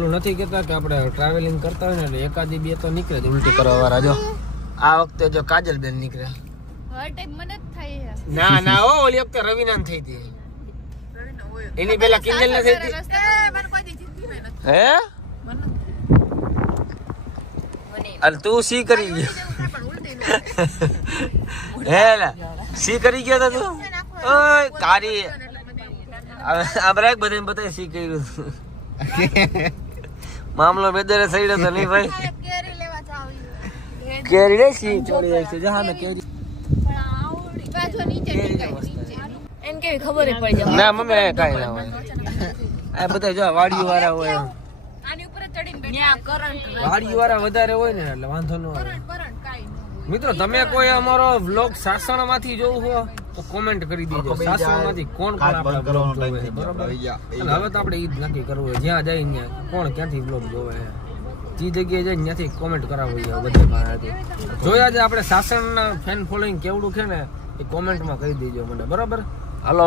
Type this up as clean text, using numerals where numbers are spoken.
ઓલું નથી કહેતા કે આપણે ટ્રાવેલિંગ કરતા હોય ને એટલે એકાદી બે તો નીકળે જ ઉલટી કરવા વાળા. જો આ વખતે જો કાજલ બેન નીકળે. ના ના ઓ ઓલી વખતે રવિનાન થઈ હતી. એની પેલા કિંજલ ના થઈ હતી. હે અરે તું સી કરી ગયો? હે સી કરી ગયો તો તું? ઓય કારી આ બ્રેક બધાને બતાવી સી કર્યું. મામલો બેદરે સઈડો તો નહીં ભાઈ. કેરી રે સી ચોરી જાય છે. જહા મે કેરી એમ કેવી ખબર પડી જાય. ના મમ્મી કાઈ ના હોય. આ બધા જો વાડીઓ વાળા હોય. આની ઉપર ચડીને બેઠા કરંટ વાડીઓ વાળા વધારે હોય ને એટલે વાંધો ન આવે. મિત્રો તમે કોઈ અમારો વ્લોગ સાસણ માંથી જોવું હો તો કોમેન્ટ કરી દીજો. સાસણ માંથી કોણ કોણ આપણા વ્લોગ જોવે છે બરોબર. અને હવે તો આપણે ઈ જ નક્કી કરવું હોય જ્યાં જાય ને કોણ ક્યાંથી વ્લોગ જોવે છે. જે જગ્યાએ જાય ત્યાંથી કોમેન્ટ કરાવવી છે બધે પાસેથી. જોયા છે આપણે સાસણના ફેન ફોલોઈંગ કેવડું છે ને એ કોમેન્ટમાં કહી દેજો મને બરોબર. હાલો